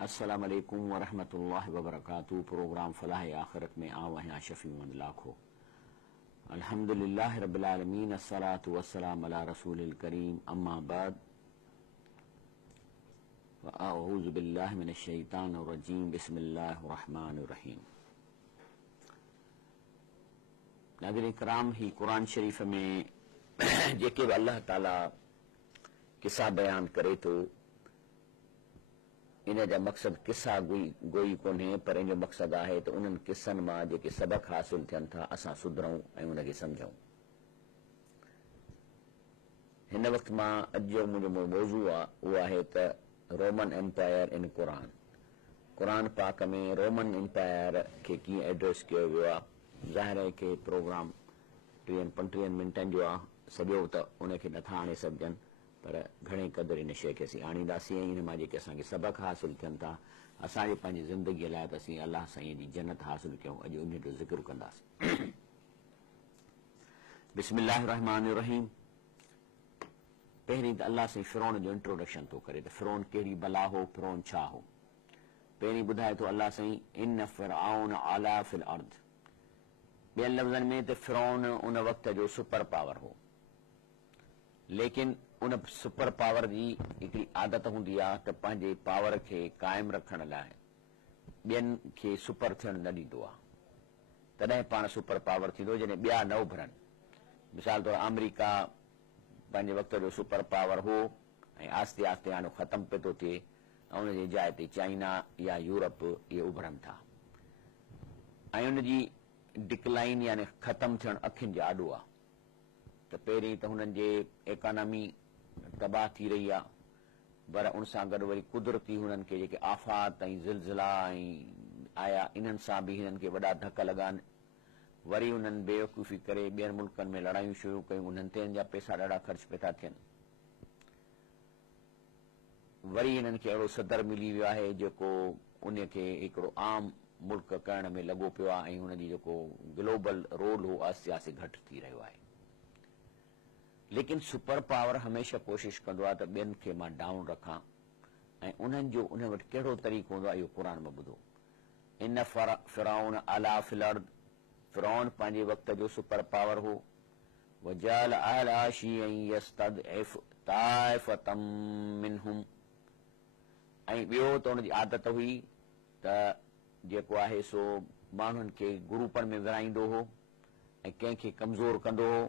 अस्सलाम वालेकुम व रहमतुल्लाहि व बरकातुहू। प्रोग्राम फलाह आखरत में आओ हैं शफी मोहम्मद लाखो। अल्हम्दुलिल्लाह रब्बिल आलमीन, अस्सलातु वस्सलाम अला रसूलिल करीम, अम्मा बाद व अऊज़ु बिल्लाहि मिनश शैतानिर रजीम, बिस्मिल्लाहिर रहमानिर रहीम। नाज़रीन किराम, ही कुरान शरीफ में जेके भी अल्लाह ताला किस्सा बयान करे तो इन जा मक़सद किस्सा गोई कोन्हे, पर इन जो मक़सद आहे त उन्हनि किस्सनि मां जेके सबक हासिल थियनि था असां सुधरूं ऐं उनखे सम्झूं। हिन वक़्तु मां अॼु जो मुंहिंजो मौज़ू आहे उहो आहे त रोमन एम्पायर इन क़ुरान। क़ुरान पाक में रोमन एम्पायर खे कीअं एड्रेस कयो वियो आहे। ज़ाहिर आहे कि प्रोग्राम 30-35 मिंटनि जो आहे, सॼो त उनखे नथा आणे सघजनि, पर घणे क़दुरु इन शइ खे असीं आणींदासीं ऐं इन मां जेके असांखे सबक हासिल थियनि था असांजे पंहिंजी ज़िंदगीअ लाइ त असीं अलाह साईं जी जन्नत हासिल कयूं। अॼु उन जो ज़िक्र कंदासीं। बिस्मिल्लाहिर रहमानिर रहीम। पहिरीं त अलाह साईं फिरौन जो इंट्रोडक्शन थो करे त फिरौन कहिड़ी बला हो, फिरौन छा हो। पहिरीं ॿुधाए थो अलाह साईं इन फिरऔन आला फिल अर्द। ॿियनि लफ़्ज़नि में त फिरौन उन वक़्त जो सुपर पावर हो, लेकिन उन सुपर पावर जी हिकिड़ी आदत हूंदी आहे त पंहिंजे पावर खे क़ाइमु रखण लाइ ॿियनि खे सुपर थियणु न ॾींदो आहे। तॾहिं पाण सुपर पावर थींदो जॾहिं ॿिया न उभरनि। मिसाल तौरु अमेरिका पंहिंजे वक़्त जो सुपर पावर हो ऐं आस्ते आस्ते हाणे ख़तमु पियो थो थिए ऐं उनजी जाइ ते चाइना या यूरोप इहे उभरनि था ऐं उनजी डिक्लाइन यानी ख़तमु थियणु अखियुनि जे आॾो आहे। त पहिरीं त हुननि जे इकानमी तबाह थी रही आहे, पर उन सां गॾु वरी कुदरती हुननि खे जेके आफ़ात ऐं ज़िलज़िला ऐं आया इन्हनि सां बि हिननि खे वॾा धक लॻा। वरी उन्हनि बेवकूफ़ी करे ॿियनि मुल्कनि में लड़ायूं शुरू कयूं, उन्हनि ते जा पैसा ॾाढा ख़र्च पिया था थियनि। वरी हिननि खे अहिड़ो सदर मिली वियो आहे जेको उनखे हिकिड़ो आम मुल्क करण में लॻो पियो आहे ऐं हुनजी जेको ग्लोबल रोल हो आस्ते आस्ते घटि थी रहियो आहे। लेकिन सुपर पावर हमेशह कोशिश कंदो आहे त ॿियनि खे मां डाउन रखां ऐं उन्हनि जो उन वटि कहिड़ो तरीक़ो हूंदो आहे इहो क़ुरान में ॿुधो। इन फिरऔन अला फिल अर्द। फिरौन पंहिंजे वक़्त जो सुपर पावर हो। वजअल अहलहा शियअन यस्तदइफ ताइफतम मिनहुम। ऐं ॿियो त हुनजी आदत हुई त जेको आहे सो माण्हुनि खे ग्रुपनि में विराईंदो हो ऐं कंहिंखे कमज़ोर कंदो हो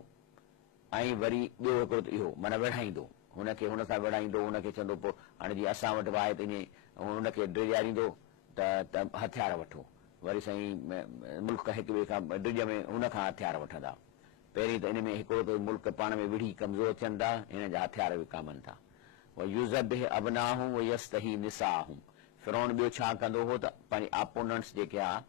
ऐं वरी ॿियो हिकिड़ो त इहो माना विढ़ाईंदो, हुनखे हुन सां विढ़ाईंदो, हुनखे चवंदो पोइ हाणे जीअं असां वटि आहे त ईअं हुनखे ड्रिॼारींदो त हथियार वठो। वरी साईं मुल्क हिक ॿिए खां ड्रिॼ में हुन खां हथियार वठंदा। पहिरीं त इन में हिकिड़ो त मुल्क पाण में विढ़ी कमज़ोर थियनि था, हिन जा हथियार विकामनि था। युज़बिह अबनाहुम व यस्तही निसाहुम। फिरौन ॿियो छा कंदो हो त पंहिंजे अपोनेंट्स जेके आहे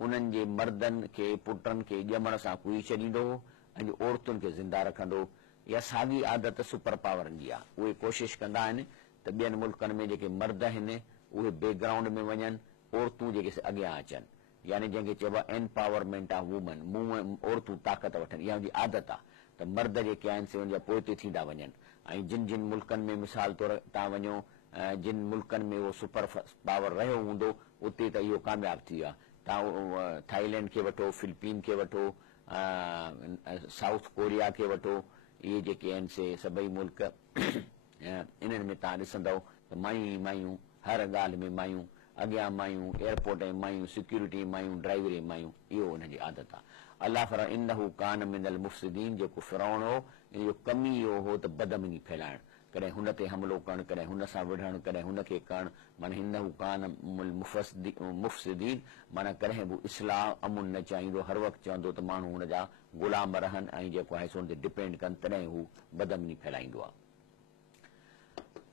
उन्हनि जे मर्दनि खे पुटनि खे ॼमण सां कुई छॾींदो हो ऐं औरतुनि खे ज़िंदा रखंदो। इहा साॻी आदत सुपर पावरनि जी आहे। उहे कोशिशि कंदा आहिनि त ॿियनि मुल्कनि में जेके मर्द आहिनि उहे बैकग्राउंड में वञनि, औरतूं जेके अॻियां अचनि, यानी जंहिंखे चइबो आहे एम्पावरमेंट ऑफ वूमन। औरतूं ताक़त वठनि, इहा हुनजी आदत आहे त मर्द जेके आहिनि से हुनजा पोइते थींदा वञनि। ऐं जिन जिन मुल्कनि में मिसाल तौरु तव्हां वञो, जिन मुल्कनि में उहो सुपर पावर रहियो हूंदो उते त इहो कामयाबु थी वियो आहे। तव्हां थाईलैंड खे वठो, फिलिपीन खे वठो, साउथ कोरिया खे वठो, इहे जेके आहिनि से सभई मुल्क इन्हनि में तव्हां ॾिसंदव त मायूं ई मायूं, हर ॻाल्हि में मायूं, अॻियां मायूं, एयरपोर्ट ऐं मायूं, सिक्यूरिटी मायूं, ड्राइवरी मायूं, इहो हुनजी आदत आहे। अलाह फरमाए इन्नहु कान मिनल मुफ़्सिदीन। जेको फिरौन हो इन जो कम ई इहो हो त बदअमनी फैलाइणु, कॾहिं हुन ते हमिलो करणु, कॾहिं हुन सां विढ़णु, कॾहिं हुनखे करणु। माना इन्नहु कान मुफ़्सिदीन, माना कॾहिं बि इस्लाह अमुन न चाहींदो, हर वक़्तु चवंदो त माण्हू हुनजा ग़ुलाम रहनि ऐं जेको आहे सो हुन ते डिपेंड कनि, तॾहिं हू बदअमनी फैलाईंदो आहे।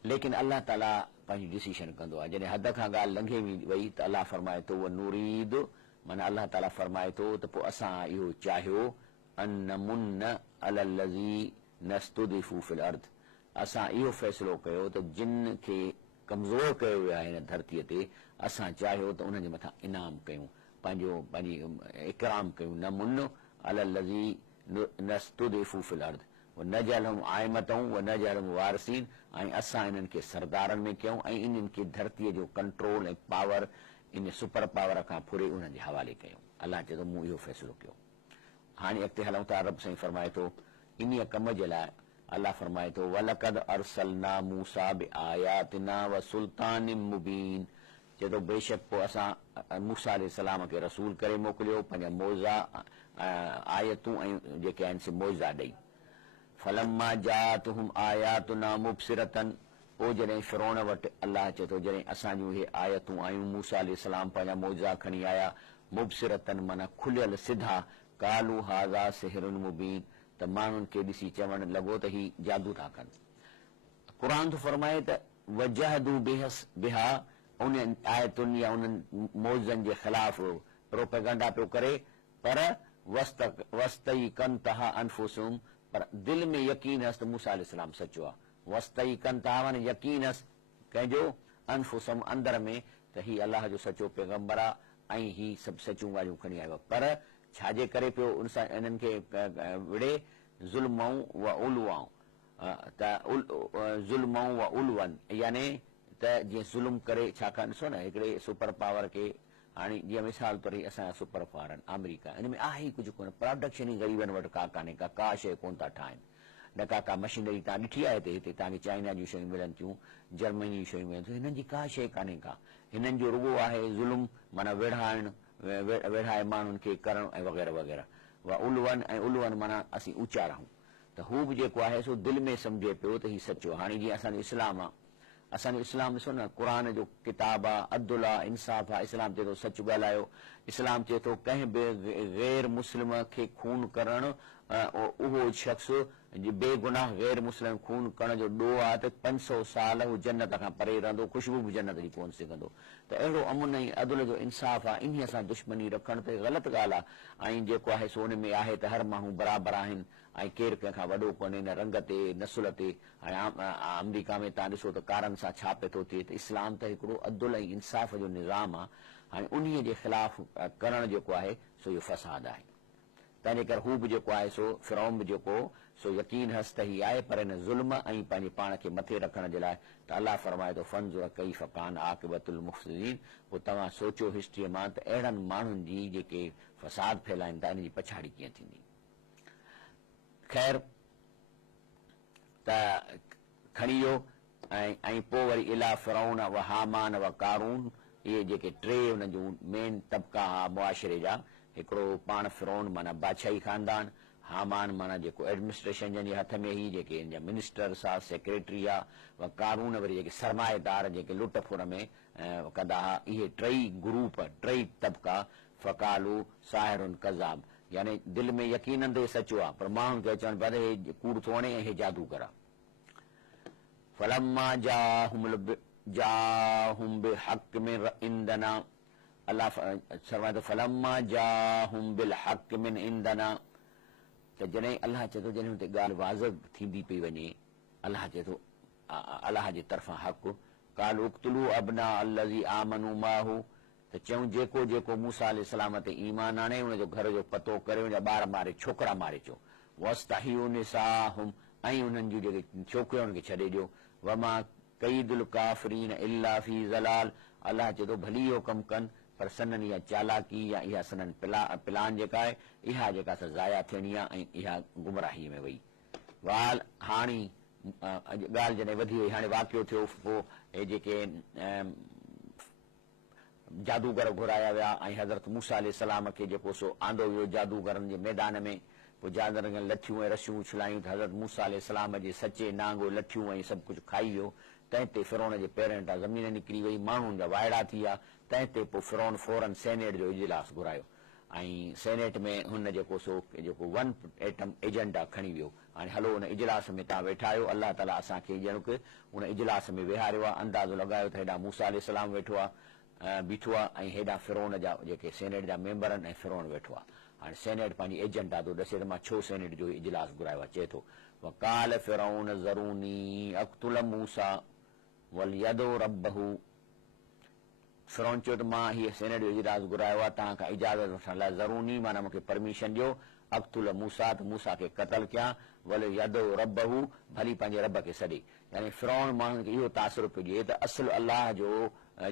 लेकिन अलाह ताला पंहिंजी डिसीशन कंदो आहे। जॾहिं हद खां ॻाल्हि लंघे वई त अलाह फरमाए थो उहा नूरीद, माना अलाह ताला फरमाए थो त पोइ असां इहो चाहियो अन नमुन्न अलल्लज़ी नस्तुदिफु फिल अर्द। असां इहो फ़ैसिलो कयो त जिन खे कमज़ोर कयो वियो आहे हिन धरतीअ ते, असां चाहियो त उन्हनि जे मथां इनाम कयूं, पंहिंजी इकराम कयूं। नमुन्न अलल्लज़ी नस्तुदिफु फिल अर्द, नजअलहुम आइमतऊं व नजअलहुम वारिसीन, ऐं असां इन्हनि खे सरदारनि में कयूं ऐं इन्हनि खे धरतीअ जो कंट्रोल ऐं पावर इन सुपर पावर खां फुरे उन्हनि जे हवाले कयूं। अलाह चए थो मूं इहो फ़ैसिलो कयो। हाणे अॻिते हलूं था, रब साईं फरमाए थो इन कम जे लाइ अलाह फरमाए थो वलक़द अरसलना मूसा बिआयातिना व सुल्तानिम मुबीन, चए थो बेशक पोइ असां मूसा अलैहिस्सलाम खे रसूल करे मोकिलियो, पंहिंजा मौज़ा आयतूं ऐं जेके आहिनि से मौज़ा ॾेई। फलम्मा जातहुम आयातुना मुबसिरतन, पोइ जॾहिं फिरौन वटि अलाह चए थो जॾहिं असां जूं इहे आयतूं आयूं मूसा अलैहिस्सलाम पंहिंजा मौज़ा खणी आया, मुबसिरतन माना खुलियल सिधा, कालू हाज़ा सिहरुन मुबीन, त माण्हुनि खे ॾिसी चवणु लॻो त ही जादू था कनि। क़ुर थो फरमाए त वजहदू बिहा, उन आयतुनि या उन्हनि मौज़नि जे ख़िलाफ़ प्रोपेगंडा पियो करे, पर वस्तई कन तहा अनफुसुहुम, पर दिलि में यकीन हस त मूसा अलैहिस्सलाम सचो आहे। वस्तई कन तहा माने यकीन हस कंहिंजो अनफुसुहुम अंदर में त ही अलाह जो सचो पैगंबर आहे ऐं ही सभु सचूं ॻाल्हियूं खणी आयो आहे। पर छाजे करे पियो उन सां इन्हनि खे विड़े ज़ुल्मऊं व उलवाऊं, त ज़ुल्मऊं व उलवन, यानी त जीअं ज़ुल्म करे, छाकाणि ॾिसो न हिकिड़े सुपर पावर खे, हाणे जीअं मिसाल तौर ते असांजा सुपर पावर आहिनि अमेरिका, इन में आहे ई कुझु कोन, प्रोडक्शन ई ग़रीबनि वटि का कान्हे, का शइ कोन था ठाहिनि, न का मशीनरी तव्हां ॾिठी आहे हिते तव्हांखे चाइना जूं शयूं मिलनि थियूं, जर्मनी जूं शयूं मिलनि थियूं, हिननि जी का शइ कान्हे का, हिननि जो रुॻो आहे ज़ुल्म माना विढ़ाइण, विढ़ाए माण्हुनि खे करणु ऐं वग़ैरह वग़ैरह। व उलवन, ऐं उलवन माना असीं ऊचा रहूं, त हू बि जेको आहे सो दिलि में सम्झे पियो त हीउ सचो। हाणे जीअं असांजो इस्लाम आहे, असांजो इस्लाम ॾिसो न क़ुर जो किताब आहे, अदुल आहे, इंसाफ़ आहे। इस्लाम चए थो सच ॻाल्हायो, इस्लाम चए थो कंहिं बि ग़ैर मुस्लिम खे खून करणु, उहो शख़्स बेगुनाह गैर मुस्लिम खून करण जो ॾोह आहे त 500 साल हू जन्नत खां परे रहंदो, ख़ुशबू बि जन्नत जी कोन सघंदो। त अहिड़ो अमुन ऐं अदुल जो इंसाफ़ आहे, इन सां दुश्मनी रखणु त ग़लति ॻाल्हि आहे। ऐं जेको आहे सो उन में आहे त हर माण्हू बराबरि आहिनि ऐं केरु कंहिंखां वॾो कोन्हे, न रंग ते न नसुल ते। हाणे अमरीका में तव्हां ॾिसो त कारनि सां छा पियो थो थिए, त इस्लाम त हिकिड़ो अदुल ऐं इंसाफ़ जो निज़ाम आहे। हाणे उन्हीअ जे ख़िलाफ़ करणु जेको आहे सो इहो फ़साद आहे। तंहिंजे करे हू बि जेको आहे सो फिरौन बि जेको सो यकीन हस त ही आहे, पर हिन ज़ुल्म ऐं पंहिंजे पाण खे मथे रखण जे लाइ त अलाह फरमाए थो फंज़ुर कैफ़ कान आक़िबतुल मुफ़्सिदीन, पोइ तव्हां सोचियो हिस्ट्रीअ मां त अहिड़नि माण्हुनि जी जेके फ़साद फैलाइनि था, इन जी पछाड़ी कीअं थींदी। ख़ैर त खणी वियो ऐं पोइ वरी इला फिरौन व हामान व कारून, इहे जेके टे हुन जूं मेन तबिका हुआ मुआशिरे जा, हिकिड़ो पाण फिरौन माना बादशाही ख़ानदान, हामान माना जेको एडमिनिस्ट्रेशन जंहिंजे हथ में ही, जेके हिन जा मिनिस्टर्स आहे, सेक्रेटरी आहे, व कारून वरी जेके सरमाएदार जेके लुट फुर में कंदा हुआ। इहे टई ग्रुप, टई तबिका, फ़कालू साहिरुन कज़ाब, यानी दिलि में यकीन अंदे सचो आहे, पर माण्हुनि खे चवनि पिया त हे कूड़ थो वणे ऐं हे जादूगर आहे। फलम्मा जाहुम बिहक़ मिन इंदना, अल्लाह फरमाए थो फलम्मा जाहुम बिलहक़ मिन इंदना, त जॾहिं अल्लाह चए थो जॾहिं हुते ॻाल्हि वाज़िब थींदी पई वञे, अल्लाह चए थो अल्लाह जे तरफ़ां हक़, काल उक़्तुलू अबना अल्लज़ी आमनू माहू, त चऊं जेको जेको मूसा अलैहिस्सलाम ते ईमान आणे उनजो घर जो पतो करे उनजा ॿार मारे, छोकिरा मारे अचो। वस्तहियू निसाहुम, ऐं उन्हनि जूं जेके छोकिरियूं उन्हनि खे छॾे ॾियो। वमा कईदुल काफ़िरीन इल्ला फी ज़लाल, अल्लाह चए थो भली इहो कमु कनि, पर सनन इहा चालाकी या इहा सनन प्लान जेका आहे इहा जेका ज़ाया थियणी आहे ऐं इहा गुमराही में वई। वाल हाणे ॻाल्हि जॾहिं वधी वई, हाणे वाक़ियो थियो, पोइ हे जेके जादूगर घुराया विया ऐं हज़रत मूसा अलैहिस्सलाम खे जेको सो आंदो वियो जादूगरनि जे मैदान में, पोइ जादूगरनि लठियूं ऐं रसियूं उछलायूं त हज़रत मूसा अलैहिस्सलाम जे सचे नांगो लठियूं ऐं सभु कुझु खाई वियो। तंहिं ते फिरौन जे पेरनि तां ज़मीन निकिरी वई, माण्हुनि जा वाइड़ा थी विया। तंहिं ते पोइ फिरौन फौरन सेनेट जो इजलास घुरायो ऐं सेनेट में हुन जेको सो जेको वन एटम एजेंडा खणी वियो। हाणे हलो हुन इजलास में तव्हां वेठा आहियो, अलाह ताला असांखे ॼण की हुन इजलास में वेहारियो आहे, अंदाज़ो लॻायो त हेॾां मूसा अलैहिस्सलाम वेठो आहे, बीठो आहे, ऐं हेॾां फिरौन जा जेके सेनेट जा मेंबर आहिनि ऐं फिरौन वेठो आहे। हाणे सेनेट पंहिंजी एजेंडा थो ॾसे त मां छो सेनेट जो इजलास घुरायो आहे। चए थो वकाल फिरौन ज़रूनी अक़्तुल मूसा वलयदउ रब्बहू, फिरौन चयो त मां हीअ सेनेट जो इजलास घुरायो आहे तव्हां खां इजाज़त वठण लाइ, ज़रूनी माना मूंखे परमिशन ॾियो अक़्तुल मूसा त मूसा खे क़तल कयां वल यदो रब्बहू भली पंहिंजे रब खे सॾे। यानी फिरौन माण्हुनि खे इहो तासिर पियो ॾिए त असुल अलाह जो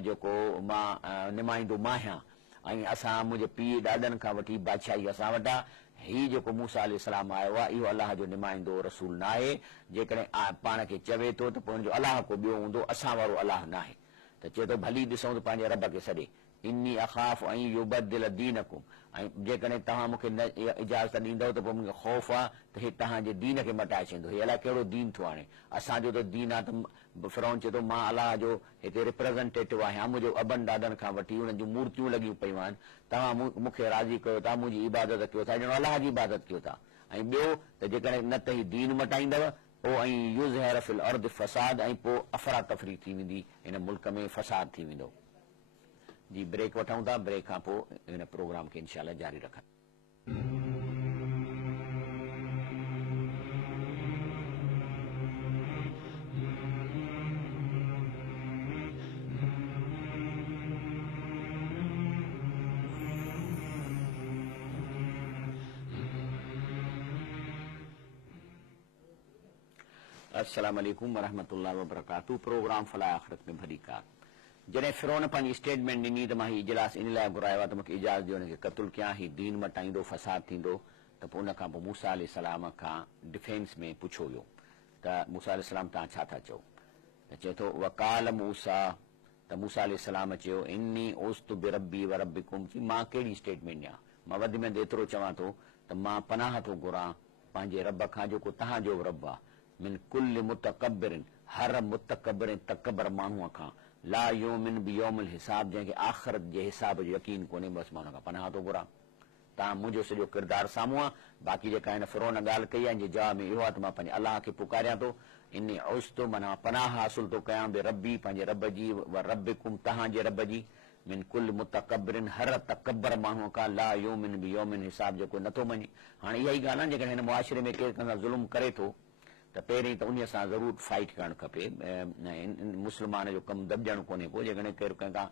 जेको मां निमाईंदो मां आहियां ऐं असां मुंहिंजे पीउ ॾाॾनि खां वठी बादशाही असां वटां। हीउ जेको मूसा अलैहिस्सलाम आयो आहे इहो अलाह जो निमाईंदो रसूल न आहे। जेकॾहिं पाण खे चवे थो त पोइ हुनजो अलाह को ॿियो हूंदो, असां वारो अलाह न आहे। त चए थो भली ॾिसूं त पंहिंजे रब खे सॾे। इन्नी अख़ाफ़ ऐं युबद्दिल दीनकुम, ऐं जेकॾहिं तव्हां मूंखे न इजाज़त ॾींदव त पोइ मूंखे ख़ौफ़ आहे त हे तव्हांजे दीन खे मटाए छॾींदो। हे अलाए कहिड़ो दीन थो आणे। असांजो त दीन आहे त फिरौन चए थो मां अलाह जो हिते रिप्रेज़ेंटेटिव आहियां, मुंहिंजो अबनि ॾाॾनि खां वठी उन्हनि जूं मूर्तियूं लॻियूं पियूं आहिनि, तव्हां मूंखे राज़ी कयो था, मुंहिंजी इबादत कयो था, ॼण अलाह जी इबादत कयो था। ऐं ॿियो त जेकॾहिं न त ही दीन मटाईंदव पोइ ऐं युज़हिर फिल अर्द फ़साद, ऐं पोइ अफ़रा तफ़री थी वेंदी, हिन मुल्क में फ़साद थी वेंदो। जी ब्रेक वठूं था, ब्रेक खां पोइ हिन प्रोग्राम खे इंशाअल्लाह जारी रखनि। अस्सलाम वालेकुम वरहमतुल्लाहि वबरकातुहू। प्रोग्राम फलाह आखिरत में भली कार। जॾहिं फिरौन पंहिंजी स्टेटमेंट ॾिनी त मां हीउ इजलास इन लाइ घुरायो आहे त मूंखे इजाज़त ॾियो हुनखे क़तल कयां, हीउ दीन मटाईंदो, फ़साद थींदो, त पोइ उन खां पोइ मूसा अलैहिस्सलाम खां डिफेंस में पुछो वियो त मूसा अलैहिस्सलाम तव्हां छा था चओ? त चए थो वकाल मूसा, त मूसा अलैहिस्सलाम चयो इन्नी उस्तु बिरब्बी व रब्बिकुम, मां कहिड़ी स्टेटमेंट ॾियां, मां वधि में वधि एतिरो चवां थो त मां पनाह थो घुरां पंहिंजे रब खां जेको तव्हांजो रब आहे, मिन कुल मुतकब्बिरिन, हर मुतकब्बिर तकबर माण्हूअ खां, ला योमिन बियौमिल हिसाब, जंहिंखे आख़िरत जे हिसाब जो यकीन कोन्हे, बसि मां हुन खां पनाह थो घुरां। तव्हां मुंहिंजो सॼो किरदारु साम्हूं आहे, बाक़ी जेका हिन फिरौन ॻाल्हि कई आहे, जंहिंजे जवाब में इहो आहे त मां पंहिंजे अलाह खे पुकारियां थो, इन उस्तु माना पनाह हासिल थो कयां बि रबी, पंहिंजे रब जी, व रब्बिकुम तव्हांजे रब जी, मिन कुल मुतकब्बिरिन, हर तकबर माण्हूअ खां, ला योमिन बियौमिन हिसाब, जेको नथो मञे। हाणे इहा ई ॻाल्हि आहे, जेकॾहिं हिन मुआशिरे में केरु कंहिं सां ज़ुल्म करे थो त पहिरीं त उन सां ज़रूरु फाइट करणु खपे। मुस्लमान जो कमु दॿजणु कोन्हे को, जेकॾहिं केरु कंहिंखां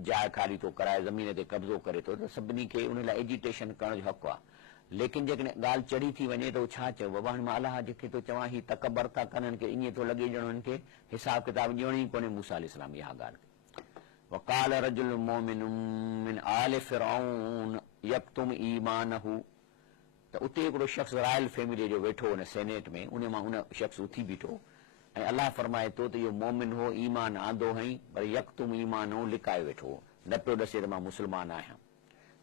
जाइ ख़ाली थो कराए, ज़मीन ते कब्ज़ो करे थो, त सभिनी खे उन लाइ एजिटेशन करण जो हक़ु आहे। लेकिन जेकॾहिं ॻाल्हि चढ़ी थी वञे त उहो छा चओ, बाबा हाणे मां अलाह जेके थो चवां ही तकबर था कनि, हिननि खे ईअं थो लॻे ॼण हिननि खे हिसाब किताब ॾियणो ई कोन्हे। मूसा अलैहिस्सलाम इहा ॻाल्हि वक़ाल रजुल मोमिनुम मिन आल फिरऔन यक्तुम ईमानहु, त उते हिकिड़ो शख़्स रॉयल फैमिली जो वेठो हुन सेनेट में, उन मां उन शख़्स उथी बीठो ऐं अलाह फरमाए थो त इहो मोमिन हो, ईमान आंदो हई, पर यक्तुम ईमान हो, लिकाए वेठो हो, न पियो ॾसे त मां मुस्लमान आहियां।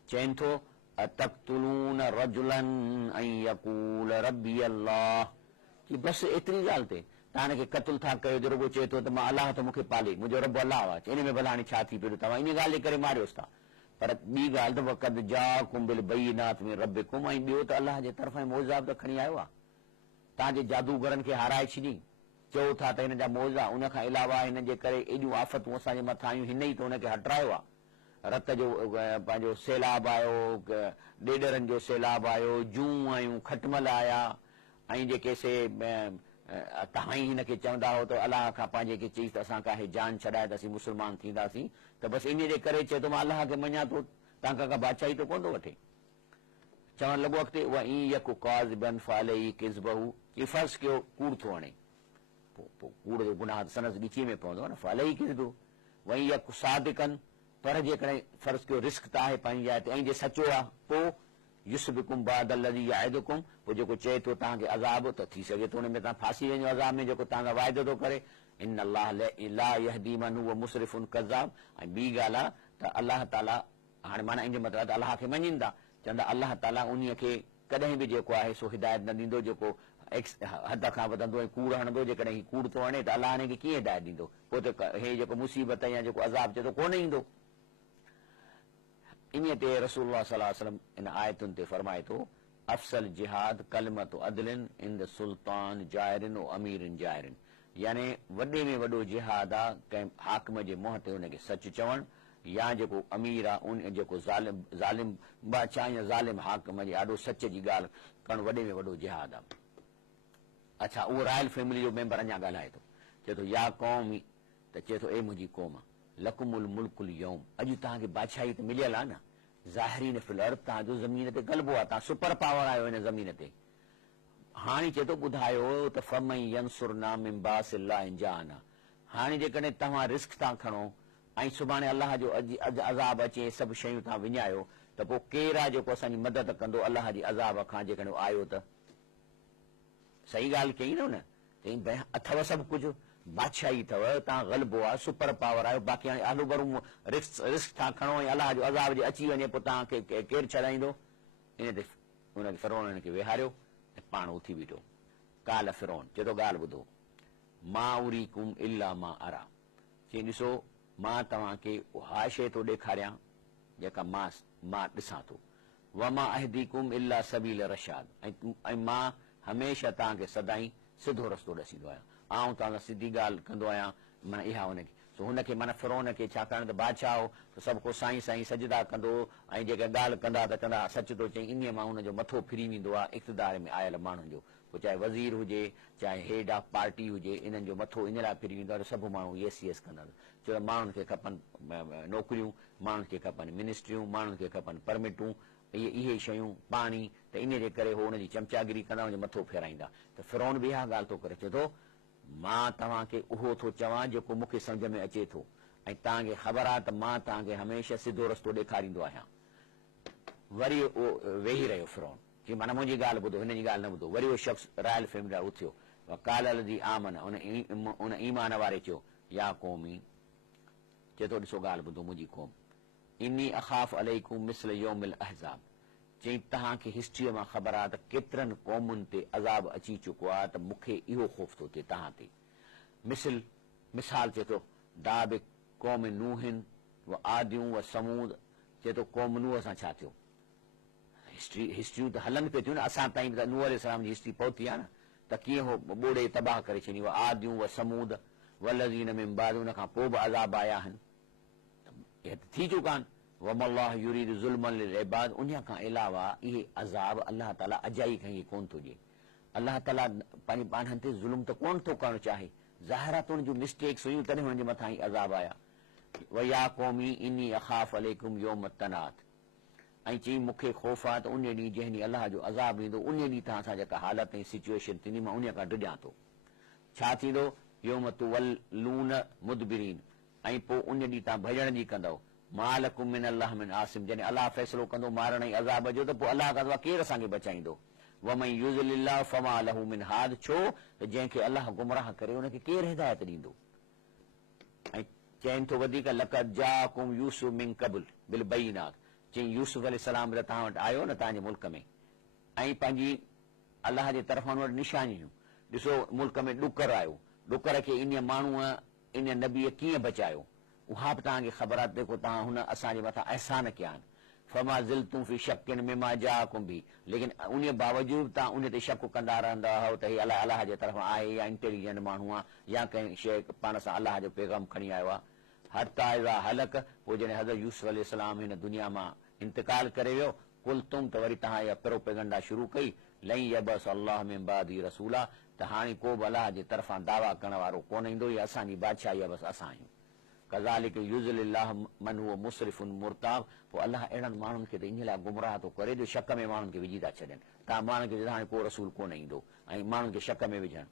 चवनि थो अतक़्तुलून रजुलन अन यक़ूल रब्बी अल्लाह, कि बसि एतिरी ॻाल्हि ते तव्हां हिनखे क़तल था कयो, जो रुॻो चए थो त मां अलाह त मूंखे पाले, मुंहिंजो रब अलाह आहे, इन में भला हाणे छा थी पियो, तव्हां इन ॻाल्हि जे करे मारियोसि था। पर ॿी ॻाल्हि त वक़द जाकुम बिल बय्यिनात मिन रब्बिकुम, ऐं ॿियो त अलाह जे तरफ़ां मौज़ा त खणी आयो आहे, तव्हांजे जादूगरनि खे हाराए छॾी, चओ था त हिन जा मौज़ा, उन खां अलावा हिन जे करे एॾियूं आफ़तूं असांजे मथां आयूं, हिन ई त हुनखे हटायो आहे। रत जो पंहिंजो सैलाब आयो, ॾेॾरनि जो सैलाब आयो, जूं आयूं, खटमल आया, ऐं जेके से तव्हां ई हिनखे चवंदा हो त अलाह खां पंहिंजे खे चईसि त असां काहे जान छॾाए त असीं मुस्लमान थींदासीं, त बसि इन जे करे चए थो मां अलाह खे मञा थो, तव्हां खां बादशाही त कोन थो वठे। चवणु लॻो अॻिते उहा ई यकु काज़िबन फअलैहि किज़्बहु, कि फर्ज़ कयो कूड़ थो हणे, पोइ कूड़ जो गुनाह सनस ॻिचीअ में पवंदो न, फअलैहि किज़्बहु वही यकु सादिक़न, पर जेकॾहिं फर्ज़ कयो रिस्क त आहे पंहिंजी जाइ ते, ऐं जे सचो आहे पोइ युस्बिकुम बादल्लज़ी याइदुकुम, पोइ जेको चए थो तव्हांखे अज़ाब, त थी सघे थो हुन में तव्हां फासी वञो अज़ाब में, जेको तव्हां सां वाइदो थो करे। इन अल्लाह ला यहदी मन हुव मुसरिफुन कज़ाब, ऐं ॿी ॻाल्हि आहे त अलाह ताला, हाणे माना इन जो मतिलबु त अलाह खे मञींदा, चवंदा अलाह ताला उन खे कॾहिं बि जेको आहे सो हिदायत न ॾींदो, जेको हद खां वधंदो ऐं कूड़ हणंदो, जेकॾहिं हीउ कूड़ थो हणे त अलाह हिन खे कीअं हिदायत ॾींदो, पोइ त हे जेको मुसीबत या जेको अज़ाब चए थो कोन ईंदो। इन ते रसूलुल्लाह सल्लल्लाहु अलैहि वसल्लम इन आयतुनि ते फरमाए थो अफ़सल जिहाद कलमत अदलिन इंद सुल्तान जाइरिन व अमीरिन जाइरिन, यानी वॾे में वॾो जिहाद आहे कंहिं हाकिम जे मुंहं ते हुनखे सच चवणु, या जेको अमीर आहे उन जेको ज़ालिम बादशाह या ज़ालिम हाकिम जे ॾाढो सच जी ॻाल्हि करणु वॾे में वॾो जिहाद आहे। अच्छा, उहो रॉयल फैमिली जो मेंबर अञा ॻाल्हाए थो, चए थो या क़ौम, त चए थो ए मुंहिंजी क़ौम, लकुमुल मुल्कुल यौम, अॼु तव्हांखे बादशाही त मिलियल आहे न, ज़ाहिरीन फिल अर्द, तव्हांजो ज़मीन ते ग़लबो आहे, तव्हां सुपर पावर आहियो हिन ज़मीन ते। हाणे चए थो ॿुधायो त फमई यंसुरना मिन बासिल्लाह इन जाना, हाणे जेकॾहिं तव्हां रिस्क था खणो ऐं सुभाणे अलाह जो अज़ाब अचे, सभु शयूं तव्हां विञायो, त पोइ केरु आहे जेको असांजी मदद कंदो अलाह जी अज़ाब खां जेकॾहिं आयो त? सही ॻाल्हि कई न, चई भई अथव सभु कुझु, बादशाही अथव, तव्हां ग़लबो आहे, सुपर पावर आहियो, बाक़ी हाणे आलू भरू रिस्क था खणो ऐं अलाह जो अज़ाब जे अची वञे, पोइ तव्हांखे केरु छॾाईंदो? इन ते हुनखे फिरौन हिनखे वेहारियो ऐं पाण उथी बीठो। काल फिरौन चए थो ॻाल्हि ॿुधो, मां उरीकुम इल्ला मां अरा, चई ॾिसो मां तव्हांखे उहा शइ थो ॾेखारियां जेका मां ॾिसां थो, व मां अहदीकुम इल्ला सबील रशाद, ऐं मां हमेशह तव्हांखे सदाई सिधो रस्तो ॾसींदो आहियां, आउं तव्हां सां सिधी ॻाल्हि कंदो आहियां। माना इहा हुनखे माना फिरौन खे, छाकाणि त बादशाह हो त सभु को साईं साईं सजदा कंदो ऐं जेके ॻाल्हि कंदा त चवंदा सच थो चई, इन मां हुनजो मथो फिरी वेंदो आहे इक़्तिदार में आयल माण्हुनि जो, पोइ चाहे वज़ीर हुजे चाहे हेड ऑफ पार्टी हुजे, इन्हनि जो मथो इन लाइ फिरी वेंदो आहे त सभु माण्हू येस येस कंदा। छो त माण्हुनि खे खपनि नौकरियूं, माण्हुनि खे खपनि मिनिस्ट्रियूं, माण्हुनि खे खपनि परमिटूं, इहे शयूं पाणी, त इन जे करे हो हुनजी चमचागिरी कंदा, हुनजो मथो फेराईंदा। त फिरौन बि इहा ॻाल्हि थो करे, चए थो मां तव्हांखे उहो थो चवां जेको मूंखे सम्झ में अचे थो, ऐं तव्हांखे ख़बर आहे त मां तव्हांखे हमेशह सिधो रस्तो ॾेखारींदो आहियां। वरी उहो वेही रहियो फिरौन, की माना मुंहिंजी ॻाल्हि ॿुधो, हिन जी ॻाल्हि न ॿुधो। वरी उहो शख़्स रॉयल फैमिली उथियो, काल जी आमन, उन ईमान वारे चयो, या क़ौमी, चए थो ॾिसो ॻाल्हि ॿुधो मुंहिंजी क़ौम, इनी अख़ाफ़ अलैकुम मिस्ल यौमिल अहज़ाब, चई तव्हांखे हिस्ट्रीअ मां ख़बर आहे त केतिरनि क़ौमुनि ते अज़ाब अची चुको आहे, त मूंखे इहो ख़ौफ़ थो थिए तव्हां ते। मिसाल चए थो दाब क़ौम नूहिन व आदियूं व समूद, चए थो क़ौम नूह सां छा थियो, हिस्ट्रियूं त हलनि पियूं थियूं न, असां ताईं त नूह अलैहिस्सलाम जी हिस्ट्री पहुती आहे न, त कीअं हो ॿोड़े तबाह करे छॾी, आदियूं व समूद वलज़ीन मिन बाद, उन खां पोइ बि अज़ाब आया आहिनि, इहे त थी चुका आहिनि। वमल्लाहु युरीदु ज़ुल्मन लिल इबाद, उन खां अलावा इहे अज़ाब अलाह ताला अजाई खईं कोन थो ॾिए, अलाह ताला पंहिंजे पाणनि ते ज़ुल्म त कोन थो करणु चाहे, ज़ाहिरा त हुन जूं मिस्टेक्स हुयूं, तॾहिं हुनजे मथां ई अज़ाब आया। वया क़ौमी इनी अख़ाफ़ अलैकुम यौम तनात, ऐं चई मूंखे ख़ौफ़ आहे त उन ॾींहुं जंहिं ॾींहुं अलाह जो अज़ाब ईंदो, उन ॾींहुं तव्हां सां जेका हालत ऐं सिचुएशन थींदी, मां उन खां डिॼां थो। छा थींदो, यौम तुवल्लून मुदबिरीन, ऐं पोइ उन ॾींहुं तव्हां भॼण जी कंदव, मालकुम मिन अल्लाह मिन आसिम, जॾहिं अलाह फ़ैसिलो कंदो मारण ऐं अज़ाब जो, त पोइ अलाह खां केरु असांखे बचाईंदो। वमन युज़लिल्लाह फमा लहू मिन हाद, छो त जंहिंखे अलाह गुमराह करे उनखे केरु हिदायत ॾींदो। ऐं चइनि थो वधीक, लक़द जाअकुम यूसुफ मिन क़ब्ल बिल बय्यिनात, चई यूसुफ अलैहिस्सलाम त तव्हां वटि आयो न तव्हांजे मुल्क में, ऐं पंहिंजी अलाह जे तरफ़ां वटि निशानियूं, ॾिसो मुल्क में ॾुकर आयो, ॾुकर खे इन माण्हूअ इन नबीअ कीअं बचायो, उहा बि तव्हांखे ख़बर आहे, जेको तव्हां हुन असांजे मथां अहसान कया आहिनि। फमा ज़िलतुम फी शक्किन मिमा जाअकुम बि, लेकिन उन बावजूदि तव्हां उन ते शक कंदा रहंदा हो त हीअ अलाह जे तरफ़ां आहे या इंटेलिजेंट माण्हू आहे या कंहिं शइ पाण सां अलाह जो पैगाम खणी आयो आहे। हता इज़ा हलक, पोइ जॾहिं हज़रत यूसुफ अलैहिस्सलाम हिन दुनिया मां इंतकाल करे वियो, कुल तुम, त वरी तव्हां इहा प्रोपेगंडा शुरू कई, लई यबस अल्लाह मिन बादी रसूला, त हाणे को बि अलाह जे तरफ़ां दावा करण वारो कोन ईंदो, इहा असांजी बादशाही आहे, बसि असां आहियूं। कज़ालिक युज़लिल्लाह मन हुव मुसरिफुन मुर्ताब, पोइ अलाह अहिड़नि माण्हुनि खे त इन लाइ गुमराह थो करे जो शक में माण्हुनि खे विझी था छॾनि, तव्हां माण्हुनि खे हाणे को रसूल कोन ईंदो, ऐं माण्हुनि खे शक में विझनि।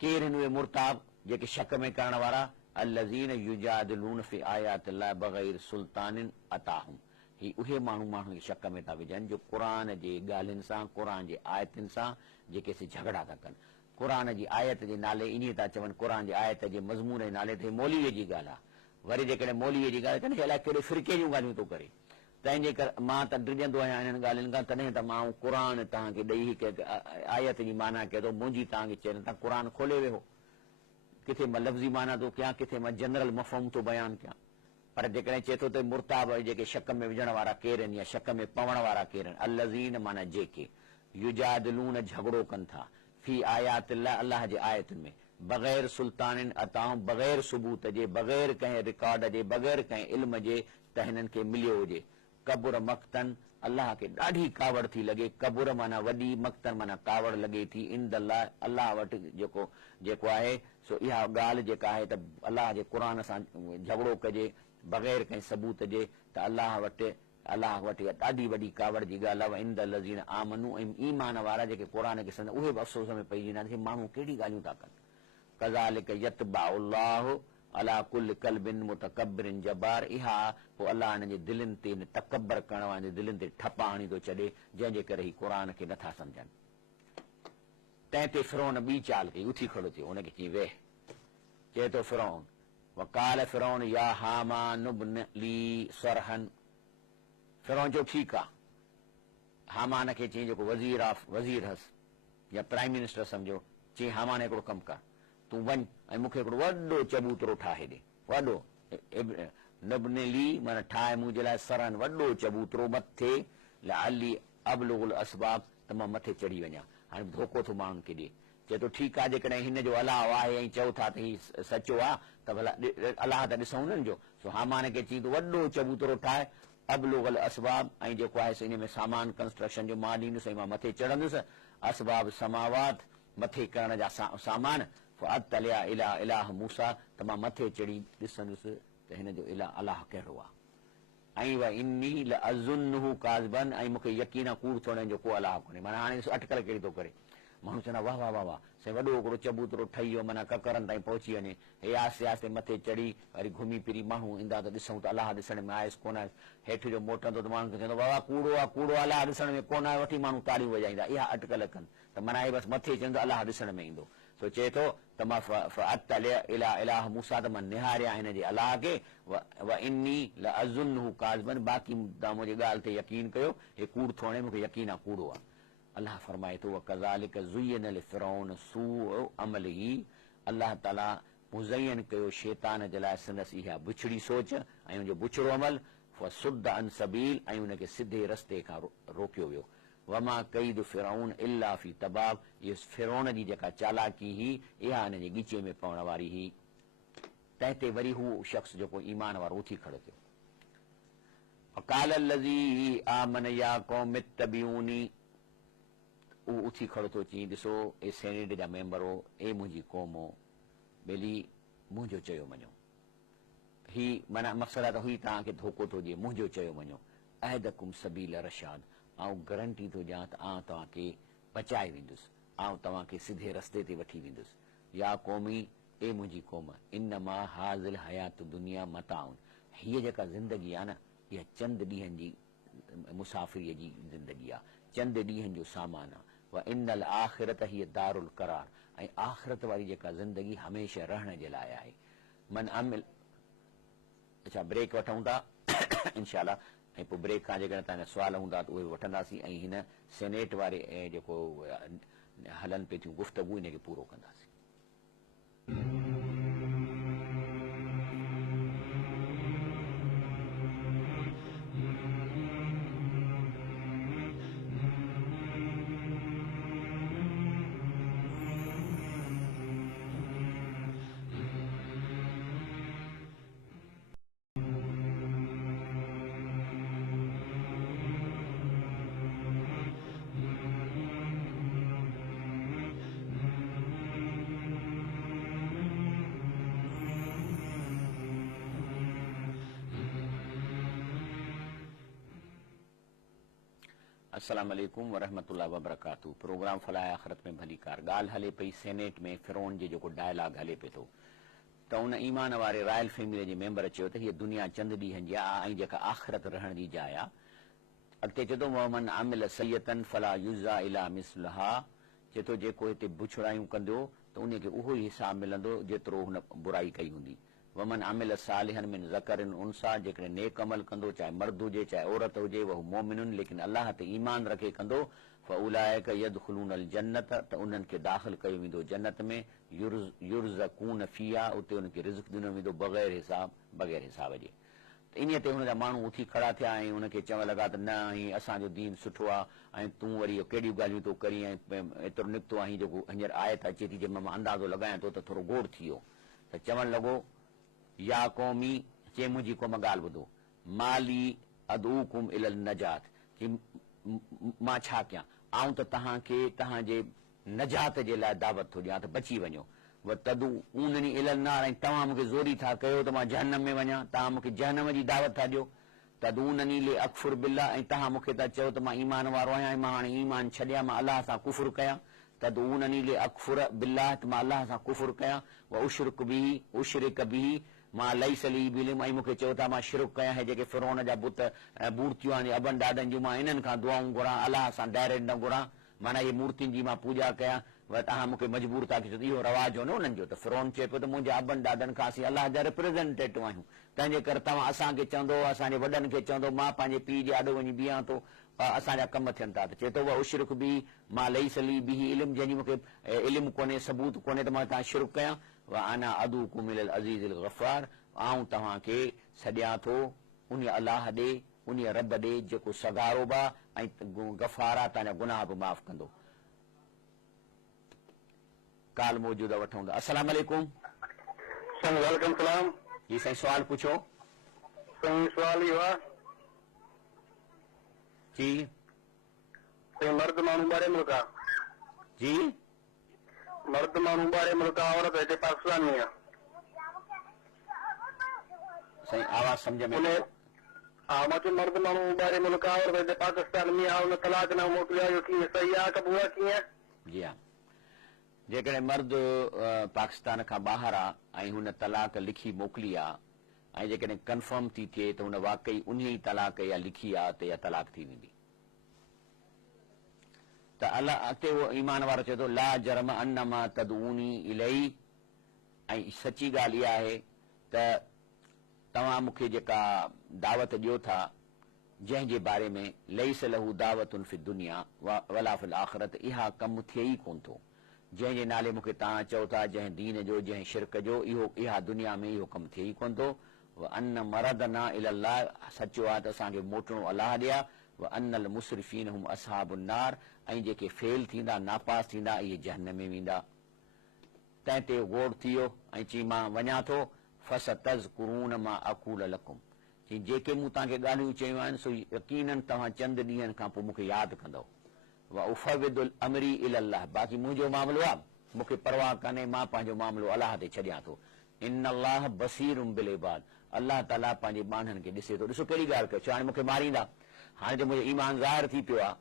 केरु आहिनि उहे मुर्ताब जेके शक में करण वारा, अल्लज़ीन युजादिलून फी आयातिल्लाह बग़ैर सुल्तानिन अताहुम, ही उहे माण्हुनि खे शक में था विझनि जो क़ुरान जे ॻाल्हियुनि सां, क़ुरान जे आयतुनि सां जेके से झगड़ा था कनि, क़ुरान जी आयत जे नाले इन था चवनि, क़ुरान जी आयत जे मज़मून जे नाले ते मौलवीअ जी ॻाल्हि आहे। वरी जेकॾहिं मौलवीअ जी ॻाल्हि कनि, अलाए कहिड़े फ़िरके जूं ॻाल्हियूं थो करे, तंहिंजे करे मां त डिॼंदो आहियां इन्हनि ॻाल्हियुनि खां, तॾहिं त मां क़ुरान तव्हांखे ॾेई हिकु आयत जी माना कयो, मुंहिंजी तव्हांखे चवनि था क़ुरान खोले वेहो, किथे मां लफ़्ज़ी माना थो कयां, किथे मां जनरल मफ़हूम थो बयानु कयां, पर जेकॾहिं चए थो त मुर्ताब जेके शक में विझण वारा केरु आहिनि या शक में पवण वारा केरु आहिनि, अल्लज़ीन माना जेके युजादिलून झगड़ो कनि था, फी आयातिल्लाह अल्लाह जे आयतुनि में, बग़ैर सुल्तानिन अताहुम, बग़ैर सबूत जे, बग़ैर कंहिं रिकॉर्ड जे, बग़ैर कंहिं इल्म जे त हिननि खे मिलियो हुजे, कबुर मक़तन, अल्लाह खे ॾाढी कावड़ थी लॻे, कबुर माना वॾी, मक़तन माना कावड़ लॻे थी, इंदल्लाह अल्लाह वटि जेको आहे सो इहा ॻाल्हि जेका आहे त अल्लाह जे क़ुरान सां झगड़ो कजे, बग़ैर कंहिं सबूत जे त अलाह वटि ॾाढी वॾी कावड़ जी ॻाल्हि आहे। इंद लज़ीन आमनू, ऐं ईमान वारा जेके क़ुर खे सम्झनि उहे बि अफ़सोस में पइजी वेंदा आहिनि माण्हू कहिड़ी ॻाल्हियूं था कनि। कज़ालिक यतबाउल्लाहु अला कुल कल्बिन मुतकब्बिरिन जब्बार, इहा पोइ अलाह हिन जे दिलनि ते तकबर करण वारनि जे दिलनि ते ठपा हणी थो छॾे, जंहिंजे करे ही क़ुर खे नथा सम्झनि। तंहिं ते फिरौन ॿी चाल कई, उथी खड़ो थियो, हुनखे चई वेह। चए थो फिरौन वकाल फिरौन या हामान इब्न ली सरहन। फिरौन चयो ठीकु आहे, हामान खे चई जेको वज़ीर हस या प्राइम मिनिस्टर सम्झो, चई हामान हिकिड़ो कमु कर, तूं वञ ऐं मूंखे हिकिड़ो वॾो चबूतरो ठाहे ॾे, वॾो नब्न ली माना ठाहे मुंहिंजे लाइ सरहन, वॾो चबूतरो मथे लअली अबलुगुल असबाब, त मां मथे चढ़ी वञा। हाणे धोखो थो माण्हुनि खे ॾे। चए थो ठीकु आहे, जेकॾहिं हिन जो अलाह आहे ऐं चओ था त ही सचो आहे त भला अलाह त ॾिसूं हुननि जो। सो हामान खे चई तूं वॾो चबूतरो ठाहे, अबलुगल असबाब, ऐं जेको आहे इन में सामान कंस्ट्रक्शन जो मां ॾींदुसि ऐं मां मथे चढ़ंदुसि, असबाब समावात, मथे करण जा सामान, फअतलिया इला इलाह मूसा, त मां मथे चढ़ी ॾिसंदुसि त हिन जो अलाह कहिड़ो आहे। ऐं व इन्नी लअज़ुन्नुहु काज़िबन, ऐं मूंखे यकीन आहे कूड़ थियण जो को अलाह कोन्हे। माना हाणे अटकल कहिड़ी थो करे। माण्हू चवंदा वाह वाह वाह वाह, साईं वॾो हिकिड़ो चबूतरो ठही वियो, माना ककरनि ताईं पहुची वञे। हे आस्ते आस्ते मथे चढ़ी वरी घुमी फिरी माण्हू ईंदा त ॾिसूं त अलाह ॾिसण में आयुसि कोन आयुसि। हेठि जो मोटंदो त माण्हू चवंदो वाह वाह कूड़ो आहे कूड़ो, अलाह ॾिसण में कोन आयो, वठी माण्हू ताड़ियूं वॼाईंदा। इहा अटकल कनि त माना हे बसि मथे चवंदो अलाह ॾिसण में ईंदो। सो चए थो त मां फअतलिया इला इलाह मूसा, त मां निहारिया हिन जे अलाह खे, व इन्नी लअज़ुन्नुहु काज़िबन, बाक़ी तव्हां मुंहिंजी ॻाल्हि ते यकीन कयो, हे कूड़ थो हणे, मूंखे यकीन आहे कूड़ो आहे। अलाह फरमाए थो वकज़ालिक ज़ुय्यिन लिफ़िरौन सूअ अमलिही, अलाह ताला मुज़य्यन कयो शैतान जे लाइ संदसि इहा बुछड़ी सोच ऐं हुनजो बुछड़ो अमल, फसुद्द अन सबील, ऐं हुनखे सिधे रस्ते खां रोकियो वियो। वमा कईद फिरौन इल्ला फी तबाब, इहो फिरौन जी जेका चालाकी ही इहा हिन जे ॻीचे में पवण वारी ही। तंहिं ते वरी हू शख़्स जेको ईमान वारो उथी खड़ो थियो। फ़क़ाल लज़ी आमन या क़ौम इत्तबिऊनी, उहो उथी खड़ो थो चई ॾिसो ए सेनेट जा मेंबरो, ए मुंहिंजी क़ौमो, ॿेली मुंहिंजो चयो मञो। ही माना मक़सद त हुई तव्हांखे धोखो थो ॾिए, मुंहिंजो चयो मञो। अहदकुम सबील रशाद, आउं गारंटी थो ॾियां त आउं तव्हांखे बचाए वेंदुसि, आउं तव्हांखे सिधे रस्ते ते वठी वेंदुसि। या क़ौमी, ए मुंहिंजी क़ौम, इन्नमा हाज़िल हयात दुनिया मताउन, हीअ जेका ज़िंदगी आहे न, इहा चंद ॾींहंनि जी मुसाफ़िरीअ जी ज़िंदगी आहे, चंद ॾींहंनि जो सामान आहे। व इन्नल आख़िरत हीअ दारुल करार, ऐं आख़िरत वारी जेका ज़िंदगी हमेशह रहण जे लाइ आहे। मन अमिल, अच्छा ब्रेक वठूं था इनशाअल्लाह, ऐं पोइ ब्रेक खां जेकॾहिं तव्हांजा सुवाल हूंदा त उहे वठंदासीं, ऐं हिन सेनेट वारे जेको हलनि पिए थियूं गुफ़्तगू, इनखे पूरो कंदासीं। अस्सलाम वालेकुम वरहमतुल्लाहि वबरकातुहू। प्रोग्राम फलाह आख़िरत में भली कार। ॻाल्हि हले पई सेनेट में फिरौन जे जेको डायलॉग हले पियो थो, त उन ईमान वारे रॉयल फैमिली जे मेंबर चयो त हीअ दुनिया चंद ॾींहंनि जी आहे ऐं जेका आख़िरत रहण जी जाइ आहे। अॻिते चए थो मोहम्मद आमिल सैयतन फला युज़ा इला मिसलहा, चए थो जेको हिते बुछड़ायूं कंदो त उनखे उहो ई हिसाब मिलंदो जेतिरो हुन बुराई कई हूंदी। वमन आमिल सालिहन मिन ज़करिन उनसा, जेकॾहिं नेक अमल कंदो, चाहे मर्द हुजे चाहे औरत हुजे, वहू मोमिनुन, लेकिन अलाह ते ईमान रखे कंदो, फउलाइक यदखुलूनल जन्नत, त उन्हनि खे दाख़िल कयो वेंदो जन्नत में, युरज़क़ून फीहा, उते उनखे रिज़्क़ ॾिनो वेंदो बग़ैर हिसाब जे। त इन ते हुनजा माण्हू उथी खड़ा थिया ऐं उनखे चवण लॻा त न, ही असांजो दीन सुठो आहे ऐं तूं वरी कहिड़ियूं ॻाल्हियूं थो करी, ऐं एतिरो निकितो आहे जेको हींअर आयत अचे थी, जंहिंमें मां अंदाज़ो लॻायां थो त थोरो गोड़ थी वियो। त चवणु लॻो या क़ौमी, चए मुंहिंजी क़ौम ॻाल्हि ॿुधो, माली अदऊकुम इलल नजात, कि मां छा कयां, आऊं त तव्हांखे तव्हांजे नजात जे लाइ दावत थो ॾियां त बची वञो। तदूननी इलल नार, ऐं तव्हां मूंखे ज़ोरी था कयो त मां जहन्नम में वञा, तव्हां मूंखे जहन्नम जी दावत था ॾियो। तदूननी ले अकफुर बिल्लाह, ऐं तव्हां मूंखे था चयो त मां ईमान वारो आहियां, ऐं मां हाणे ईमान छॾियां, मां अलाह सां कुफुर कयां। तदूननी ले अकफुर बिल्लाह, त मां अलाह सां कुफुर कयां। व उशरिक बिही मां लईस ली बिलिम, ऐं मूंखे चयो था मां शिरक कयां, हे जेके फिरौन जा बुत मूर्तियूं आहिनि अबनि ॾाॾनि जूं, मां इन्हनि खां दुआऊं घुरां, अलाह सां डायरेक्ट न घुरां, माना इहे मूर्तियुनि जी मां पूॼा कयां। तव्हां मूंखे मजबूर था कयो, इहो रवाज हो न उन्हनि जो। त फिरौन चए पियो त मुंहिंजे अबनि ॾाॾनि खां असीं अलाह जा रिप्रेज़ेंटेटिव आहियूं, तंहिंजे करे तव्हां असांखे चवंदो, असांजे वॾनि खे चवंदो मां पंहिंजे पीउ जे आॾो वञी बीहां थो, असांजा कम थियनि था। त चए थो उहा उशरक बि मां लई सली बि इल्मु, जंहिंजी मूंखे इल्मु कोन्हे, सबूत कोन्हे, त मां तव्हां शिरक कयां। अना अदूकुम मिनल अज़ीज़िल गफ़ार, आऊं तव्हांखे सॾियां थो उन अलाह ॾे, उन रब ॾे जेको सगारो बा ऐं गफ़ार आहे, तव्हांजा गुनाह बि माफ़ कंदो। काल मौजूद वठूं था। अस्सलाम वालेकुम। वालेकुम सलाम। जी साईं, सवाल पूछो। साईं सवाल इहो आहे, जी साईं मर्द माण्हू ॿारहें मुल्क आहे, जी मर्द माण्हू ॿारहें मुल्क आहे, औरत हिते पाकिस्तान में आहे। साईं आवाज़ सम्झ में उन हा मां चयो मर्द माण्हू ॿारहें मुल्क आहे, औरत हिते पाकिस्तान में आहे, उन तलाक न मोकिलियो, इहो कीअं सही आहे कबूल आहे कीअं? जी हा, जेकॾहिं मर्द पाकिस्तान खां ॿाहिरि आहे ऐं हुन तलाक लिखी मोकिली आहे, ऐं जेकॾहिं कंफर्म थी थिए त हुन वाकई उन ई तलाक या लिखी आहे त इहा तलाक थी वेंदी। त अलाह अॻिते उहो ईमान वारो चए थो ला जरम अन्नमा तदऊनी इलही, ऐं सची ॻाल्हि इहा आहे त तव्हां मूंखे जेका दावत ॾियो था, जंहिंजे बारे में लईस लहू दावतुन फि दुनिया वला फिल आख़िरत, इहा कमु थिए ई कोन थो। जंहिंजे नाले मूंखे तव्हां चओ था, जंहिं दीन जो, जंहिं शिरक जो, इहा दुनिया में इहो कमु थिए ई कोन थो। व अन मरदना इलल्लाह, सचो आहे त असांखे मोटणो अलाह ॾिया। व अनल मुसरिफ़ीन हुम असहाबुन नार, ऐं जेके फेल थींदा, नापास थींदा, इहे जहन्नम में वेंदा। तंहिं ते गौर थी वियो ऐं चई मां वञा थो, फसतज़कुरून मां अक़ूल लकुम, चई जेके मूं तव्हांखे ॻाल्हियूं चयूं आहिनि सो यकीनन तव्हां चंद ॾींहंनि खां पोइ मूंखे यादि कंदव। व उफ़विदुल अमरी इलल्लाह, बाक़ी मुंहिंजो मामिलो आहे, मूंखे परवाह कान्हे, मां पंहिंजो मामिलो अलाह ते छॾियां थो। इन अल्लाह बसीरुम बिल इबाद, अलाह ताला पंहिंजे बाननि खे ॾिसे थो। ॾिसो कहिड़ी ॻाल्हि कयो, हाणे मूंखे मारींदा, हाणे त मुंहिंजो ईमान ज़ाहिर थी पियो आहे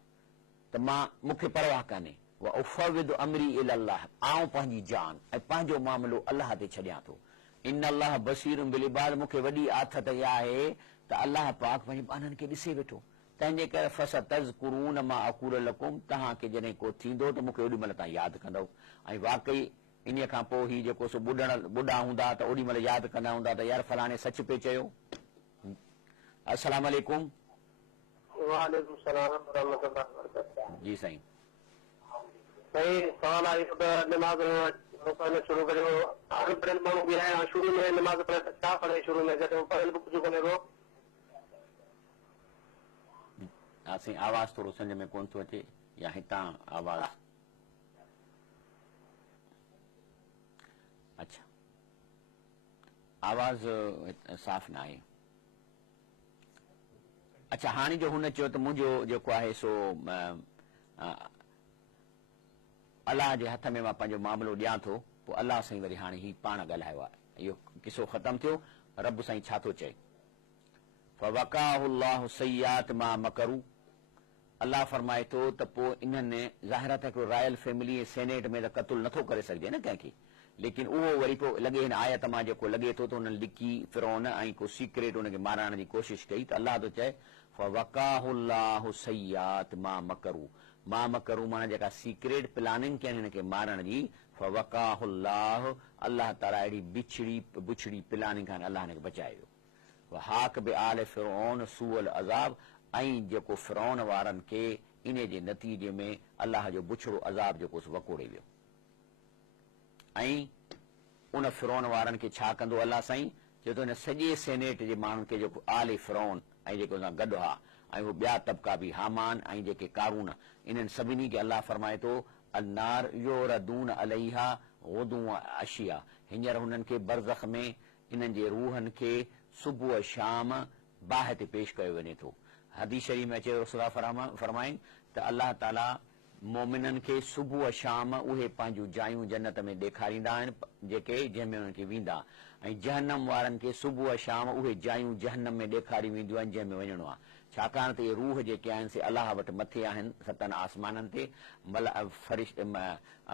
त मूंखे परवाह कान्हे। व उफ़विद अमरी इलल्लाह, आऊं पंहिंजी जान ऐं पंहिंजो मामिलो अलाह ते छॾियां थो। इन अल्लाह बसीरुम बिल इबाद, मूंखे वॾी आथत इहा आहे त अलाह पाक पंहिंजे बाननि खे ॾिसे वेठो। तंहिंजे करे फसतज़कुरून मां अक़ूल लकुम, तव्हांखे जॾहिं को थींदो त मूंखे ओॾी महिल तव्हां यादि कंदव। ऐं वाकई इन खां पोइ ही जेको सो ॿुढा हूंदा त ओॾी महिल यादि कंदा हूंदा त यार फलाणे सच पे चयो। अस्सलाम वालेकुम। वालेकुम सलाम रहमतुल्लाह व बरकातहू। जी साईं। साईं सवाल आहे त नमाज़ पढ़णु शुरू करियो, हाणे पढ़ियल माण्हू बि आहिनि, शुरू में नमाज़ पढ़े त छा पढ़े, शुरू में जॾहिं पढ़ियल बि कुझु कोन्हे को। हा साईं, आवाज़ थोरो सम्झ में कोन थो अचे, या हितां आवाज़, अच्छा आवाज़ साफ़ न आहे। अच्छा हाणे जो हुन चयो त मुंहिंजो जेको आहे सो अलाह जे हथ में मां पंहिंजो मामिलो ॾियां थो, पोइ अलाह साईं वरी हाणे ही पाण ॻाल्हायो आहे, इहो किसो ख़तमु थियो। रब साईं छा थो चए, फवकाहुल्लाहु सय्यात मा मकरू, अलाह फरमाए थो त पोइ इन्हनि ज़ाहिर आहे त हिकिड़ो रॉयल फैमिली ऐं सेनेट में त क़तल नथो करे सघिजे न कंहिंखे, लेकिन उहो वरी पोइ लॻे हिन आयत मां जेको लॻे थो त हुननि लिकी फिरौन ऐं को सीक्रेट हुनखे माराइण जी कोशिशि कई, त अलाह थो चए फवकाहुल्लाहु सय्यात मा मकरू, मा मकरू माना जेका सीक्रेट प्लानिंग कयनि हिनखे मारण जी, फवकाहुल्लाह, अलाह ताला अहिड़ी बुछड़ी प्लानिंग खां अलाह हिनखे बचाए वियो। हाक बि आल फिरौन सूअल अज़ाब, ऐं जेको फिरौन वारनि खे इन जे नतीजे में अलाह जो बुछड़ो अज़ाब जेको वकोड़े वियो। ऐं उन फिरौन वारनि खे छा कंदो अलाह साईं, चए थो हिन सॼे सेनेट जे माण्हुनि खे जेको आले फिरौन ऐं जेको हुन गॾु हा, ऐं उहो ॿिया तबिका बि हामान ऐं जेके कारून, इन्हनि सभिनी खे अलाह फरमाए थो अन्नार योरदून अलैहा गुदुव अशिया, हींअर हुननि खे बरज़ख में इन्हनि जे रूहनि खे सुबुह शाम बाहि ते पेश कयो वञे थो। हदीस शरीफ़ में अचे रसूल फरमाइनि त अलाह ताला मोमिननि खे सुबुह शाम उहे पंहिंजूं जायूं जन्नत में ॾेखारींदा आहिनि जेके जंहिंमें उन्हनि खे वेंदा ऐं जहन्नम वारनि खे सुबुह शाम उहे जायूं जहन्नम में ॾेखारी वेंदियूं आहिनि जंहिंमें वञिणो आहे छाकाणि त इहे रूह जेके आहिनि से अलाह वटि मथे आहिनि सतनि आसमाननि ते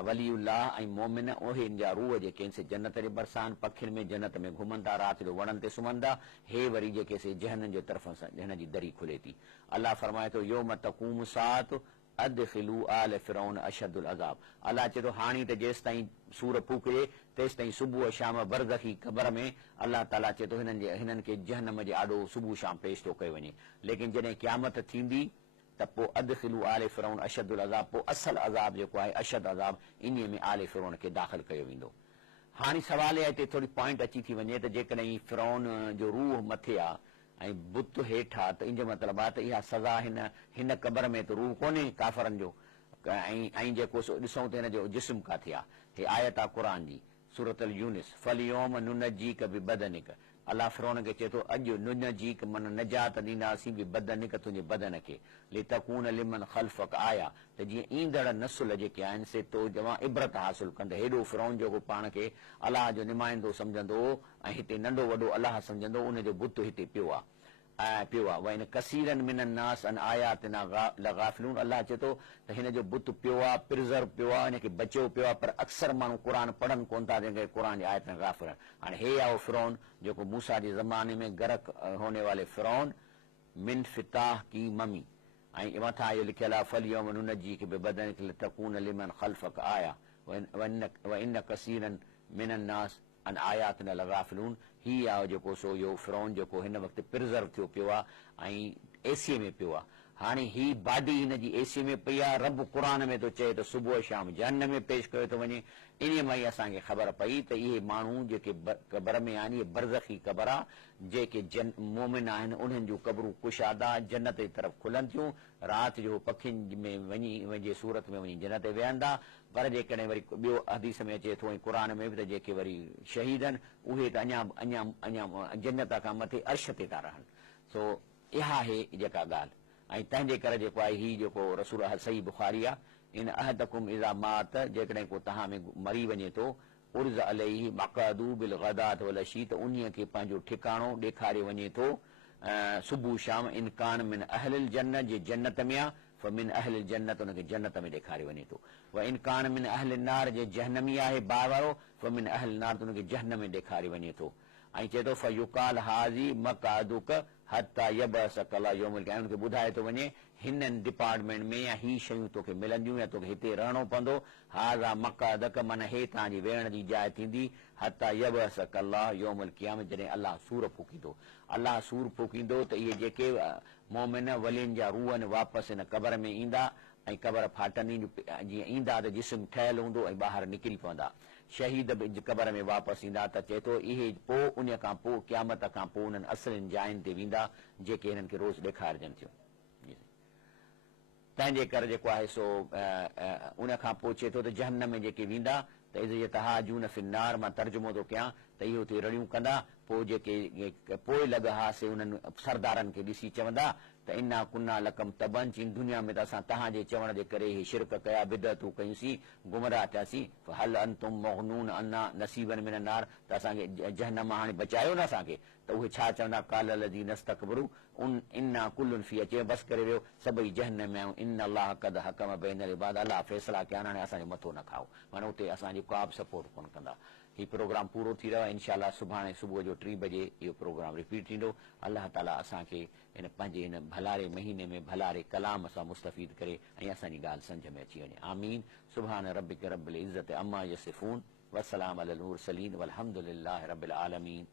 वलीउल्लाह ऐं मोमिन उहे जा रूह जेके आहिनि से जन्नत जे बरसानि पखियुनि में जन्नत में घुमंदा राति जो वणनि ते सुम्हंदा हे वरी जेके से जहन जे तरफ़ सां हिन जी दरी खुले थी अलाह फरमाए थो योम तक़ूम सात अदखिलू आल फिरौन अशदुल अज़ाब अलाह चए थो हाणे त जेसि ताईं सूर फूकिजे तेसि ताईं सुबुह शाम बरज़खी क़बर में अलाह ताला चए थो हिननि खे जहन्नम जे आॾो सुबुह शाम पेश थो कयो वञे लेकिन जॾहिं क़यामत थींदी त पोइ अदखिलू आल फिरौन अशदुल अज़ाब पोइ असल अज़ाब जेको आहे अशद अज़ाब इन्हीअ में आल फिरौन खे दाख़िल कयो वेंदो हाणे सवाल इहा हिते थोरी पॉइंट अची थी वञे त जेकॾहिं फिरौन जो रूह मथे आहे ऐं बुत हेठि आहे त इन जो मतिलबु आहे त इहा सज़ा हिन क़बर में त रूह कोन्हे काफ़रनि जो ऐं जेको सो ॾिसूं त हिन जो जिस्म काथे आहे हे आयत आहे क़ुर जी सूरत यूनिस फलियोम नुनजीक बि बदनिक अलाह फिरौन खे चए थो अॼु नुनजीक मन नजात ॾींदासीं बि बदनिक तुंहिंजे बदन खे लितकून लिमन ख़ल्फ़क आया त जीअं ईंदड़ नसुल जेके आहिनि से तो जवां इबरत हासिल कंदे हेॾो फिरौन जेको पाण खे अलाह जो नुमाइंदो सम्झंदो हो ऐं हिते नंढो वॾो अलाह सम्झंदो उनजो बुत हिते पियो आहे वन कसीरन मिनन नास अन आयातिना लगाफ़िलून अलाह चए थो त हिन जो बुत पियो आहे प्रिज़र्व पियो आहे हिनखे बचियो पियो आहे पर अक्सर माण्हू क़ुर पढ़नि कोन था जंहिंखे क़ुर जी आयत गाफ़िल हाणे हे आहे फिरौन जेको मूसा जे ज़माने में गरक होने वाले फिरौन मिन फिताह की ममी ऐं मथां इहो लिखियल आहे फलियोम नुनजी खे बि बदन तकून लिमन ख़ल्फ़क आया व इन कसीरन मिनन नास अन आयात न लगाफ़िलून ही आहे जेको सो इहो फिरौन जेको हिन वक़्तु प्रिज़र्व थियो पियो आहे ऐं एसीअ में पियो आहे हाणे ही बाडी हिन जी एसीअ में पई आहे रब क़ुर में थो चए त सुबुह शाम जहन्नम में पेश कयो थो वञे इन मां ई असांखे ख़बर पई त इहे माण्हू जेके क़बर में आहिनि इहे बरज़खी क़बर आहे जेके मोमिन आहिनि उन्हनि जूं क़बरूं कुशादा जन्नत जी तरफ़ खुलनि थियूं राति जो पखियुनि में वञी सूरत में वञी जन्नत ते वेहंदा पर जेकॾहिं वरी ॿियो हदीस में अचे थो ऐं क़ुर में बि त जेके वरी शहीद आहिनि उहे त अञा जन्नत खां मथे अर्श ते था रहनि सो इहा आहे जेका ॻाल्हि ऐं तंहिंजे करे जेको आहे हीउ जेको रसूल सही बुखारी आहे इन अहदकुम इज़ा मात जेकॾहिं को तव्हां में मरी वञे थो उर्ज़ अलैहि मक़दू बिल ग़दात वल अशी त उन्हीअ खे पंहिंजो ठिकाणो ॾेखारे वञे थो सुबुह शाम इनकान मिन अहलिल जन्नत जे जन्नत में आहे फमिन अहलिल जन्नत उनखे जन्नत में ॾेखारे वञे थो व इनकान मिन अहलिल नार जे जहन्नमी आहे बाहि वारो फमिन अहलिल नार त उनखे जहन्नम में ॾेखारे वञे थो ऐं चए थो फयुकाल हाज़ी मक़ादुक हता यबअस कला यौमुल क़यामह उनखे ॿुधाए थो वञे हिननि डिपार्टमेंट में या ही शयूं तोखे मिलंदियूं या तोखे हिते रहणो पवंदो हाज़ा मक़ादक मन हे तव्हांजी वेहण जी जाइ थींदी हता यबअस कला यौमुल क़यामह जॾहिं अलाह सूर फूकींदो अलाह सूर फूकींदो त इहे जेके मोमिन वलियुनि जा रूह आहिनि वापसि हिन क़बर में ईंदा ऐं क़बर फाटनी जीअं ईंदा त जिस्म ठहियलु हूंदो ऐं ॿाहिरि निकिरी पवंदा शहीद बि क़बर में वापसि ईंदा त चए थो इहे पोइ उन खां पोइ क़यामत खां पोइ उन्हनि असलनि जायुनि ते वेंदा जेके हिननि खे रोज़ ॾेखारजनि थियूं तंहिंजे करे जेको आहे सो उन खां पोइ चए थो त जहन्नम में जेके वेंदा त इज़ तहाजून फिन्नार मां तर्जुमो थो कयां त इहो उते रड़ियूं कंदा पोइ जेके पोइ लॻा से उन्हनि सरदारनि खे ॾिसी चवंदा त इना कुन्ना लकम तबन चीन दुनिया में त असां तव्हांजे चवण जे करे ही शिरक कया बिदतूं कयूंसीं गुमराह थियासीं हल अंतुम मगनून अन्ना नसीबन मिन नार त असांखे जहन्नम हाणे बचायो न असांखे त उहे छा चवंदा काल लज़ी नस्तकबरू इन्ना कुल्लुन फी अचे बसि करे वियो सभई जहन्नम में आहियूं इन अलाह कद हकम बैनल इबाद अलाह फ़ैसिला कया हाणे असांजो मथो न खाओ माना उते असांजी का बि सपोर्ट कोन कंदा ही प्रोग्राम पूरो थी रहियो आहे इनशाला सुभाणे सुबुह जो 3 बजे इहो प्रोग्राम रिपीट थींदो अलाह ताला असांखे इन पंहिंजे हिन भलारे महीने में भलारे कलाम सां मुस्तफ़ीद करे ऐं असांजी ॻाल्हि सम्झ में अची वञे आमीन सुभान रब्बिक रब्बिल इज़्ज़ति अम्मा यसिफून वस्सलाम अलल मुरसलीन वल्हम्दुलिल्लाहि रब्बिल आलमीन